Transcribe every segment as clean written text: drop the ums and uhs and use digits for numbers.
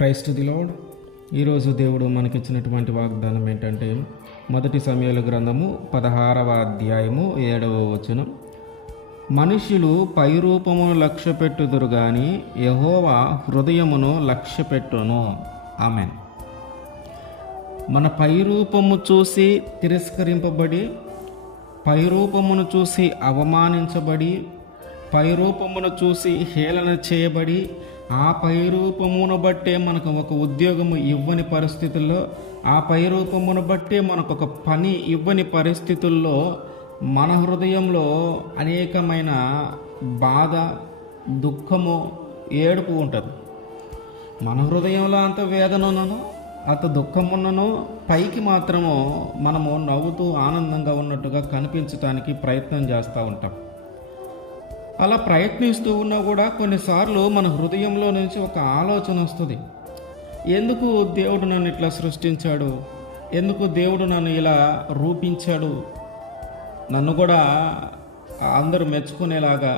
Praise to the lord. ఈరోజు దేవుడు మనకిచ్చినటువంటి వాగ్దానం ఏంటంటే, మొదటి సమూయేలు గ్రంథము 16వ అధ్యాయము 7వ వచనం. మనుష్యులు పైరూపమును లక్ష్యపెట్టుదురు గాని యెహోవా హృదయమును లక్ష్యపెట్టును. ఆమెన్. మన పైరూపము చూసి తిరస్కరింపబడి, పైరూపమును చూసి అవమానించబడి, పైరూపమును చూసి హేళన చేయబడి, ఆ పైరూపమును బట్టే మనకు ఒక ఉద్యోగము ఇవ్వని పరిస్థితుల్లో, ఆ పైరూపమును బట్టే మనకు ఒక పని ఇవ్వని పరిస్థితుల్లో మన హృదయంలో అనేకమైన బాధ, దుఃఖము, ఏడుపు ఉంటుంది. మన హృదయంలో అంత వేదన ఉన్నను, అంత దుఃఖమున్నను, పైకి మాత్రము మనము నవ్వుతూ ఆనందంగా ఉన్నట్టుగా కనిపించడానికి ప్రయత్నం చేస్తూ ఉంటాం. అలా ప్రయత్నిస్తూ ఉన్నా కూడా కొన్నిసార్లు మన హృదయంలో నుంచి ఒక ఆలోచన వస్తుంది. ఎందుకు దేవుడు నన్ను ఇట్లా సృష్టించాడు? ఎందుకు దేవుడు నన్ను ఇలా రూపించాడు? నన్ను కూడా అందరూ మెచ్చుకునేలాగా,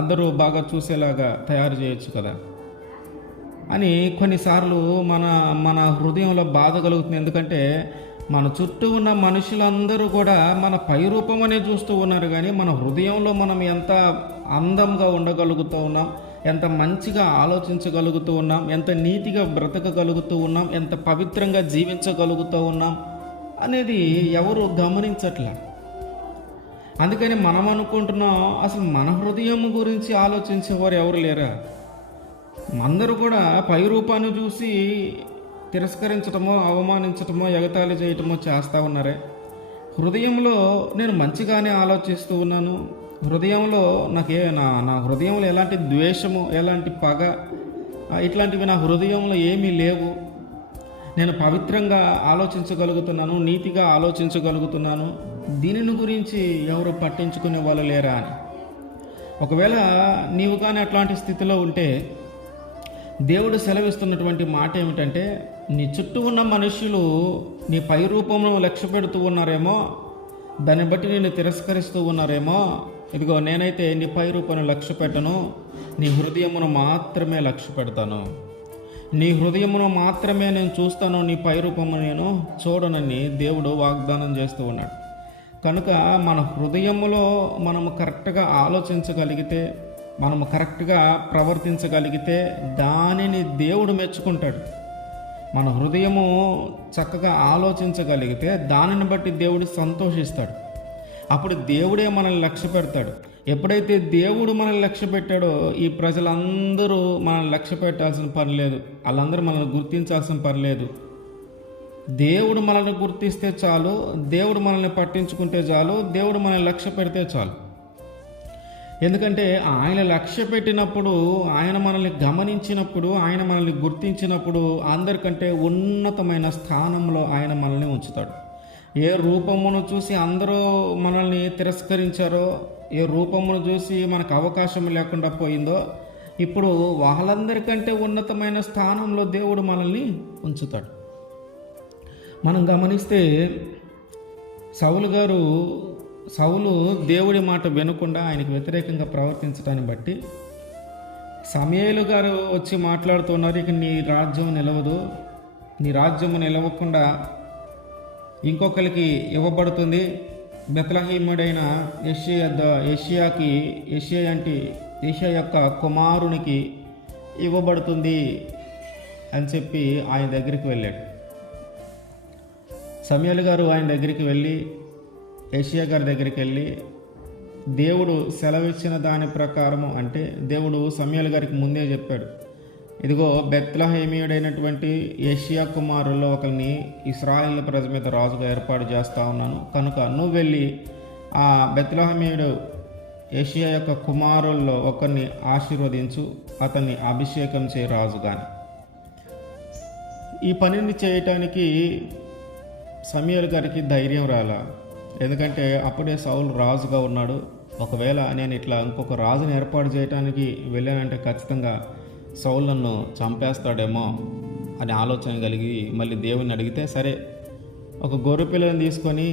అందరూ బాగా చూసేలాగా తయారు చేయొచ్చు కదా అని కొన్నిసార్లు మన హృదయంలో బాధ కలుగుతుంది. ఎందుకంటే మన చుట్టూ ఉన్న మనుషులందరూ కూడా మన పైరూపమనే చూస్తూ ఉన్నారు, కానీ మన హృదయంలో మనం ఎంత అందంగా ఉండగలుగుతూ ఉన్నాం, ఎంత మంచిగా ఆలోచించగలుగుతూ ఉన్నాం, ఎంత నీతిగా బ్రతకగలుగుతూ ఉన్నాం, ఎంత పవిత్రంగా జీవించగలుగుతూ ఉన్నాం అనేది ఎవరు గమనించట్లే. అందుకని మనం అనుకుంటున్నాం, అసలు మన హృదయం గురించి ఆలోచించేవారు ఎవరు లేరా? అందరూ కూడా పైరూపాన్ని చూసి తిరస్కరించటమో, అవమానించటమో, ఎగతాళి చేయటమో చేస్తూ ఉన్నారే. హృదయంలో నేను మంచిగానే ఆలోచిస్తూ ఉన్నాను. హృదయంలో నా హృదయంలో ఎలాంటి ద్వేషము, ఎలాంటి పగ, ఇట్లాంటివి నా హృదయంలో ఏమీ లేవు. నేను పవిత్రంగా ఆలోచించగలుగుతున్నాను, నీతిగా ఆలోచించగలుగుతున్నాను. దీనిని గురించి ఎవరు పట్టించుకునే వాళ్ళు లేరా అని. ఒకవేళ నీవు కానీ అట్లాంటి స్థితిలో ఉంటే దేవుడు సెలవిస్తున్నటువంటి మాట ఏమిటంటే, నీ చుట్టూ ఉన్న మనుషులు నీ పై రూపమును లక్ష్య పెడుతూ ఉన్నారేమో, దాన్ని బట్టి నేను తిరస్కరిస్తూ ఉన్నారేమో. ఇదిగో నేనైతే నీ పై రూపమును లక్ష్య పెట్టను, నీ హృదయమును మాత్రమే లక్ష్య పెడతాను. నీ హృదయమును మాత్రమే నేను చూస్తాను, నీ పై రూపమును నేను చూడనని దేవుడు వాగ్దానం చేస్తూ ఉన్నాడు. కనుక మన హృదయములో మనము కరెక్ట్గా ఆలోచించగలిగితే, మనము కరెక్ట్గా ప్రవర్తించగలిగితే దానిని దేవుడు మెచ్చుకుంటాడు. మన హృదయము చక్కగా ఆలోచించగలిగితే దానిని బట్టి దేవుడు సంతోషిస్తాడు. అప్పుడు దేవుడే మనల్ని లక్ష్య పెడతాడు. ఎప్పుడైతే దేవుడు మనల్ని లక్ష్య పెట్టాడో ఈ ప్రజలందరూ మనల్ని లక్ష్య పెట్టాల్సిన పని లేదు, వాళ్ళందరూ మనల్ని గుర్తించాల్సిన పని లేదు. దేవుడు మనల్ని గుర్తిస్తే చాలు, దేవుడు మనల్ని పట్టించుకుంటే చాలు, దేవుడు మనల్ని లక్ష్య పెడితే చాలు. ఎందుకంటే ఆయన లక్ష్య పెట్టినప్పుడు, ఆయన మనల్ని గమనించినప్పుడు, ఆయన మనల్ని గుర్తించినప్పుడు అందరికంటే ఉన్నతమైన స్థానంలో ఆయన మనల్ని ఉంచుతాడు. ఏ రూపమును చూసి అందరూ మనల్ని తిరస్కరించారో, ఏ రూపమును చూసి మనకు అవకాశం లేకుండా పోయిందో, ఇప్పుడు వాళ్ళందరికంటే ఉన్నతమైన స్థానంలో దేవుడు మనల్ని ఉంచుతాడు. మనం గమనిస్తే సౌలు దేవుడి మాట వినకుండా ఆయనకు వ్యతిరేకంగా ప్రవర్తించడాన్ని బట్టి సమూయేలు గారు వచ్చి మాట్లాడుతున్నారు, ఇక నీ రాజ్యం నిలవదు, నీ రాజ్యము నిలవకుండా ఇంకొకరికి ఇవ్వబడుతుంది, బెత్లెహేముడైన యెషయా యొక్క కుమారునికి ఇవ్వబడుతుంది అని చెప్పి ఆయన దగ్గరికి వెళ్ళాడు. సమూయేలు గారు ఆయన దగ్గరికి వెళ్ళి, యెషయా గారి దగ్గరికి వెళ్ళి, దేవుడు సెలవిచ్చిన దాని ప్రకారము, అంటే దేవుడు సమూయేలు గారికి ముందే చెప్పాడు, ఇదిగో బెత్లెహేమీయుడైనటువంటి యెషయా కుమారుల్లో ఒకరిని ఇశ్రాయేలు ప్రజల మీద రాజుగా ఏర్పాటు చేస్తూ ఉన్నాను, కనుక నువ్వు వెళ్ళి ఆ బెత్లెహేమీయుడు యెషయా యొక్క కుమారుల్లో ఒకరిని ఆశీర్వదించు, అతన్ని అభిషేకం చేయి రాజుగాని. ఈ పనిని చేయటానికి సమూయేలు గారికి ధైర్యం రాలా. ఎందుకంటే అప్పుడే సౌలు రాజుగా ఉన్నాడు. ఒకవేళ నేను ఇట్లా ఇంకొక రాజుని ఏర్పాటు చేయడానికి వెళ్ళానంటే ఖచ్చితంగా సౌలు నన్ను చంపేస్తాడేమో అని ఆలోచన కలిగి మళ్ళీ దేవుని అడిగితే, సరే ఒక గొర్రె పిల్లని తీసుకొని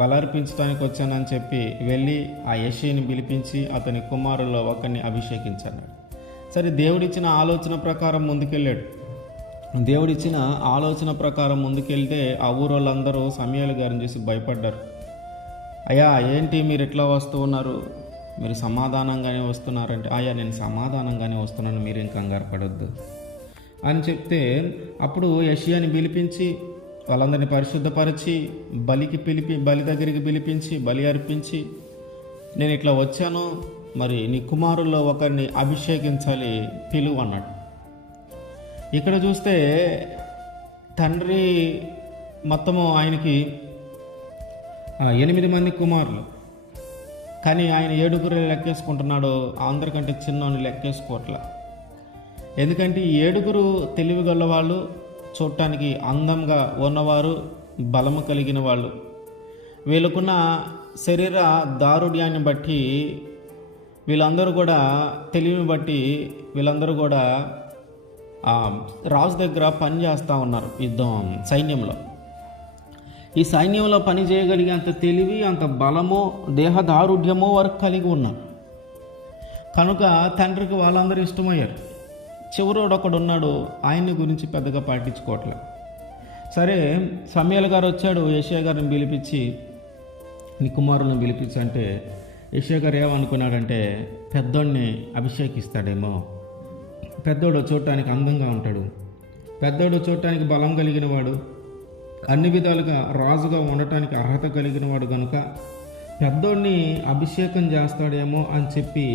బలర్పించడానికి వచ్చానని చెప్పి వెళ్ళి ఆ యెషయాని పిలిపించి అతని కుమారుల్లో ఒకరిని అభిషేకించాడు. సరే, దేవుడిచ్చిన ఆలోచన ప్రకారం ముందుకెళ్ళాడు. దేవుడిచ్చిన ఆలోచన ప్రకారం ముందుకెళ్తే ఆ ఊరోళ్ళందరూ సమూయేలు గారిని చూసి భయపడ్డారు. అయ్యా, ఏంటి మీరు ఎట్లా వస్తూ ఉన్నారు? మీరు సమాధానంగానే వస్తున్నారంటే, అయ్యా నేను సమాధానంగానే వస్తున్నాను, మీరేం కంగారు పడొద్దు అని చెప్తే, అప్పుడు యెషయాని పిలిపించి వాళ్ళందరినీ పరిశుద్ధపరిచి బలి దగ్గరికి పిలిపించి బలి అర్పించి, నేను ఇట్లా వచ్చాను, మరి నీ కుమారుల్లో ఒకరిని అభిషేకించాలి, పిలువు అన్నాడు. ఇక్కడ చూస్తే తండ్రి మొత్తము ఆయనకి 8 మంది కుమారులు, కానీ ఆయన 7 లెక్కేసుకుంటున్నాడు, అందరికంటే చిన్నోని లెక్కేసుకోవట్లా. ఎందుకంటే ఈ 7 తెలివి గలవాళ్ళు, చూడటానికి అందంగా ఉన్నవారు, బలము కలిగిన వాళ్ళు. వీళ్ళకున్న శరీర దారుఢ్యాన్ని బట్టి వీళ్ళందరూ కూడా, తెలివిని బట్టి వీళ్ళందరూ కూడా రాజు దగ్గర పని చేస్తూ ఉన్నారు. సైన్యంలో ఈ సైన్యంలో పని చేయగలిగే అంత తెలివి, అంత బలము, దేహ దారుఢ్యము వారికి కలిగి ఉన్నారు. కనుక తండ్రికి వాళ్ళందరూ ఇష్టమయ్యారు. చివరోడు ఒకడు ఉన్నాడు, ఆయన్ని గురించి పెద్దగా పట్టించుకోవట్లే. సరే, సమూయేలు గారు వచ్చాడు, యెషయా గారిని పిలిపించి నీ కుమారులను పిలిపించి అంటే, యెషయా గారు ఏమనుకున్నాడంటే పెద్దోడిని అభిషేకిస్తాడేమో, పెద్దోడు చూడటానికి అందంగా ఉంటాడు, పెద్దోడు చూడటానికి బలం కలిగిన వాడు, అన్ని విధాలుగా రాజుగా ఉండటానికి అర్హత కలిగిన వాడు కనుక పెద్దోడిని అభిషేకం చేస్తాడేమో అని చెప్పి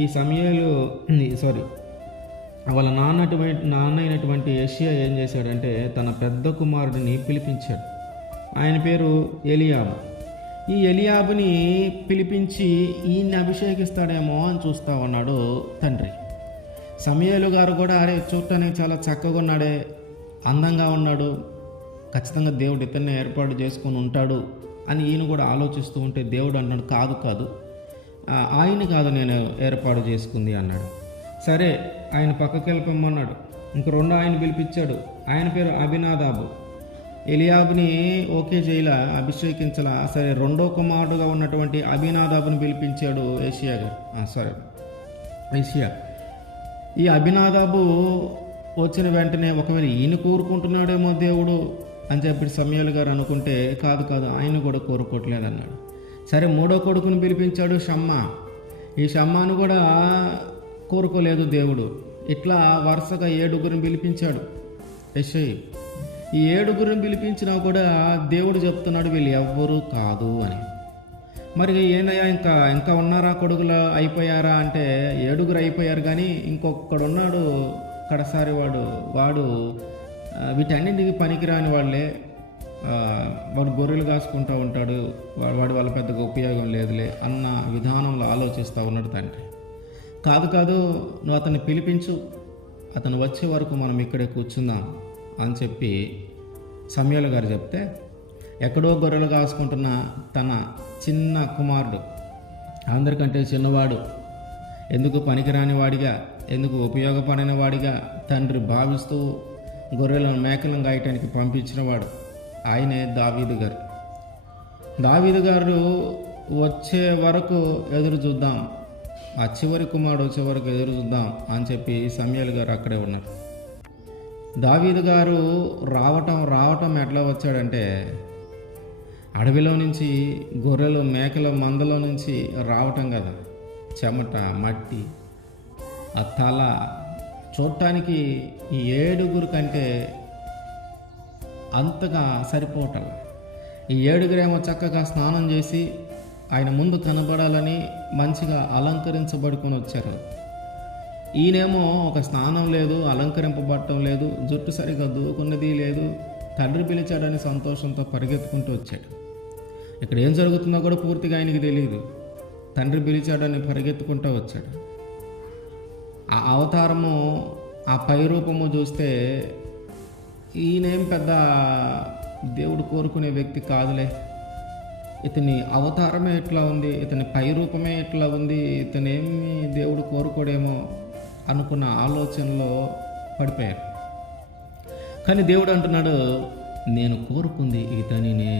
ఈ వాళ్ళ నాన్న అయినటువంటి యెషయా ఏం చేశాడంటే తన పెద్ద కుమారుడిని పిలిపించాడు. ఆయన పేరు ఎలియాబు. ఈ ఎలియాబుని పిలిపించి ఈయన్ని అభిషేకిస్తాడేమో అని చూస్తూ ఉన్నాడు తండ్రి. సమూయేలు గారు కూడా, అరే చూడటానికి చాలా చక్కగా ఉన్నాడే, అందంగా ఉన్నాడు, ఖచ్చితంగా దేవుడు ఇతన్ని ఏర్పాటు చేసుకొని ఉంటాడు అని ఈయన కూడా ఆలోచిస్తూ ఉంటే, దేవుడు అన్నాడు, కాదు ఆయన కాదు నేను ఏర్పాటు చేసుకుంది అన్నాడు. సరే, ఆయన పక్కకి వెళ్ళిపోమన్నాడు. ఇంక రెండో ఆయన పిలిపించాడు, ఆయన పేరు అబీనాదాబు. ఎలియాబుని ఓకే చేయలా, అభిషేకించలా. సరే, రెండో కుమారుడుగా ఉన్నటువంటి అబీనాదాబుని పిలిపించాడు యెషయా. ఈ అబీనాదాబు వచ్చిన వెంటనే ఒకవేళ ఈయన కోరుకుంటున్నాడేమో దేవుడు అని చెప్పి సమూయేలు గారు అనుకుంటే, కాదు ఆయన కూడా కోరుకోవట్లేదన్నాడు. సరే, మూడో కొడుకుని పిలిపించాడు, షమ్మా. ఈ షమ్మాను కూడా కోరుకోలేదు దేవుడు. ఇట్లా వరుసగా 7 పిలిపించాడు యెషయా. ఈ 7 పిలిపించినా కూడా దేవుడు చెప్తున్నాడు వీళ్ళు ఎవ్వరూ కాదు అని. మరి ఏనయ్యా ఇంకా ఉన్నారా కొడుకులు, అయిపోయారా అంటే 7 అయిపోయారు, కానీ ఇంకొకడు ఉన్నాడు కడసారి వాడు వీటన్నింటికి పనికిరాని వాళ్ళే, వాడు గొర్రెలు కాసుకుంటూ ఉంటాడు, వాడి వల్ల పెద్దగా ఉపయోగం లేదులే అన్న విధానంలో ఆలోచిస్తూ ఉన్నాడు తండ్రి. కాదు నువ్వు అతన్ని పిలిపించు, అతను వచ్చే వరకు మనం ఇక్కడే కూర్చుందాం అని చెప్పి సమూయేలు గారు చెప్తే, ఎక్కడో గొర్రెలు కాసుకుంటున్న తన చిన్న కుమారుడు, అందరికంటే చిన్నవాడు, ఎందుకు పనికిరాని వాడిగా, ఎందుకు ఉపయోగపడిన వాడిగా తండ్రి భావిస్తూ గొర్రెలను మేకలను గాయటానికి పంపించినవాడు ఆయనే దావీదు గారు వచ్చే వరకు ఎదురు చూద్దాం, ఆ చివరి కుమారుడు వచ్చే వరకు ఎదురు చూద్దాం అని చెప్పి సమూయేలు గారు అక్కడే ఉన్నారు. దావీదు గారు రావటం ఎట్లా వచ్చాడంటే, అడవిలో నుంచి గొర్రెలు మేకల మందలో నుంచి రావటం కదా, చెమట మట్టి, ఆ తల చూడటానికి ఈ 7 కంటే అంతగా సరిపోవటం. ఈ 7 చక్కగా స్నానం చేసి ఆయన ముందు కనబడాలని మంచిగా అలంకరించబడుకొని వచ్చారు. ఈయనేమో ఒక స్నానం లేదు, అలంకరింపబడటం లేదు, జుట్టు సరిగా దూకున్నది లేదు. తండ్రి పిలిచాడని సంతోషంతో పరిగెత్తుకుంటూ వచ్చాడు. ఇక్కడ ఏం జరుగుతుందో కూడా పూర్తిగా ఆయనకి తెలియదు. తండ్రి పిలిచాడని పరిగెత్తుకుంటూ వచ్చాడు. ఆ అవతారము, ఆ పై రూపము చూస్తే ఈయనేం పెద్ద దేవుడు కోరుకునే వ్యక్తి కాదులే, ఇతని అవతారమే ఎట్లా ఉంది, ఇతని పై రూపమే ఎట్లా ఉంది, ఇతనేమి దేవుడు కోరుకోడేమో అనుకున్న ఆలోచనలో పడిపోయారు. కానీ దేవుడు అంటున్నాడు, నేను కోరుకుంది ఇతనినే.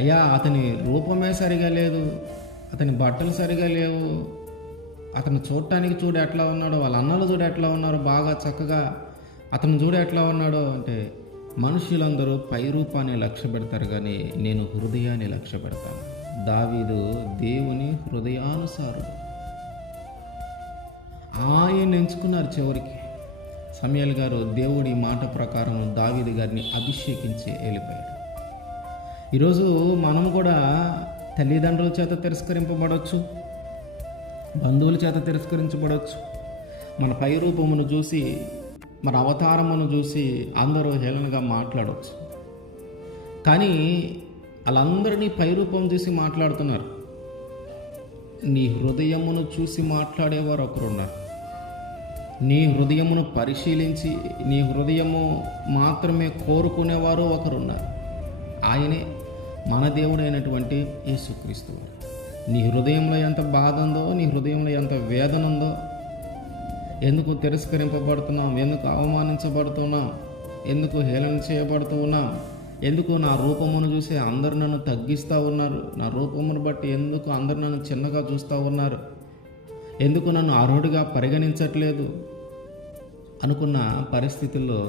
అయ్యా, అతని రూపమే సరిగా లేదు, అతని బట్టలు సరిగా లేవు, అతను చూడటానికి చూడు ఎట్లా ఉన్నాడో, వాళ్ళ అన్నలు చూడు ఎట్లా ఉన్నారు, బాగా చక్కగా అతను చూడ ఎట్లా ఉన్నాడో అంటే, మనుషులందరూ పై రూపాన్ని లక్ష్య పెడతారు కానీ నేను హృదయాన్ని లక్ష్య పెడతాను. దావీదు దేవుని హృదయానుసారుడు. ఆయన ఎంచుకున్నారు చివరికి. సమూయేలు గారు దేవుడి మాట ప్రకారం దావీదు గారిని అభిషేకించి వెళ్ళిపోయాడు. ఈరోజు మనం కూడా తల్లిదండ్రుల చేత తిరస్కరింపబడవచ్చు, బంధువుల చేత తిరస్కరించబడవచ్చు. మన పై రూపమును చూసి, మన అవతారమును చూసి అందరూ హేళనగా మాట్లాడవచ్చు. కానీ వాళ్ళందరినీ పై రూపం చూసి మాట్లాడుతున్నారు. నీ హృదయమును చూసి మాట్లాడేవారు ఒకరున్నారు. నీ హృదయమును పరిశీలించి నీ హృదయము మాత్రమే కోరుకునేవారు ఒకరున్నారు. ఆయనే మన దేవుడైనటువంటి యేసుక్రీస్తు. నీ హృదయంలో ఎంత బాధ ఉందో, నీ హృదయంలో ఎంత వేదన ఉందో, ఎందుకు తిరస్కరింపబడుతున్నాం, ఎందుకు అవమానించబడుతున్నాం, ఎందుకు హేళన చేయబడుతూ ఉన్నాం, ఎందుకు నా రూపమును చూసి అందరు నన్ను తగ్గిస్తూ ఉన్నారు, నా రూపమును బట్టి ఎందుకు అందరు నన్ను చిన్నగా చూస్తూ ఉన్నారు, ఎందుకు నన్ను అర్హుడిగా పరిగణించట్లేదు అనుకున్న పరిస్థితుల్లో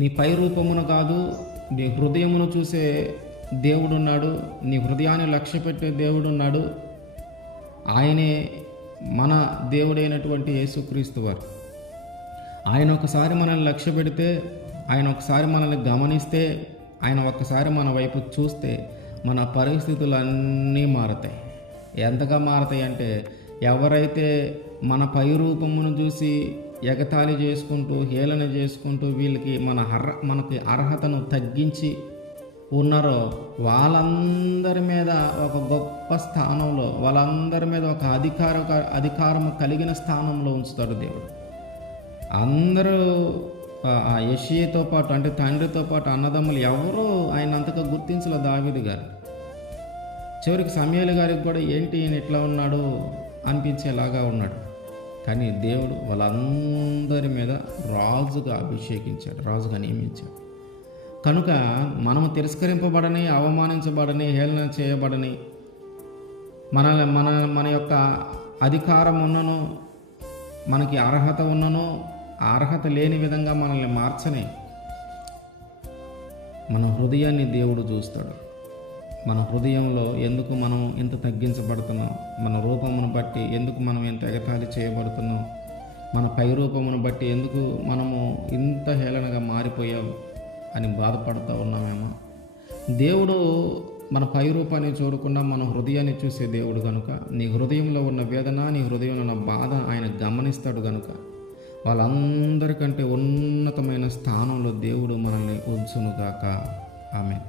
నీ పై రూపమును కాదు, నీ హృదయమును చూసే దేవుడున్నాడు, నీ హృదయాన్ని లక్ష్య పెట్టే దేవుడున్నాడు. ఆయనే మన దేవుడైనటువంటి యేసుక్రీస్తు వారు. ఆయన ఒకసారి మనల్ని లక్ష్య పెడితే, ఆయన ఒకసారి మనల్ని గమనిస్తే, ఆయన ఒక్కసారి మన వైపు చూస్తే మన పరిస్థితులన్నీ మారతాయి. ఎంతగా మారతాయి అంటే, ఎవరైతే మన పై రూపమును చూసి ఎగతాళి చేసుకుంటూ హేళన చేసుకుంటూ వీళ్ళకి మనకి అర్హతను తగ్గించి ఉన్నారో వాళ్ళందరి మీద ఒక గొప్ప స్థానంలో, వాళ్ళందరి మీద ఒక అధికారము కలిగిన స్థానంలో ఉంచుతాడు దేవుడు. అందరూ ఆ యెషయితో పాటు, అంటే తండ్రితో పాటు అన్నదమ్ములు ఎవరూ ఆయన అంతగా గుర్తించలే దావీదు గారు. చివరికి సమూయేలు గారికి కూడా ఏంటి ఈయన ఇట్లా ఉన్నాడు అనిపించేలాగా ఉన్నాడు. కానీ దేవుడు వాళ్ళందరి మీద రాజుగా అభిషేకించాడు, రాజుగా నియమించాడు. కనుక మనము తిరస్కరింపబడని, అవమానించబడని, హేళన చేయబడని, మన యొక్క అధికారం ఉన్నను, మనకి అర్హత ఉన్నను, అర్హత లేని విధంగా మనల్ని మార్చని మన హృదయాన్ని దేవుడు చూస్తాడు. మన హృదయంలో ఎందుకు మనం ఇంత తగ్గించబడుతున్నాం, మన రూపమును బట్టి ఎందుకు మనం ఇంత ఎగతాళి చేయబడుతున్నాం, మన పై రూపమును బట్టి ఎందుకు మనము ఇంత హేళనగా మారిపోయాం అని బాధపడుతూ ఉన్నామేమో. దేవుడు మన పై రూపాన్ని చూడకుండా మన హృదయాన్ని చూసే దేవుడు కనుక, నీ హృదయంలో ఉన్న వేదన, నీ హృదయంలో ఉన్న బాధ ఆయన గమనిస్తాడు కనుక వాళ్ళందరికంటే ఉన్నతమైన స్థానంలో దేవుడు మనల్ని ఉంచునుగాక. ఆమేన్.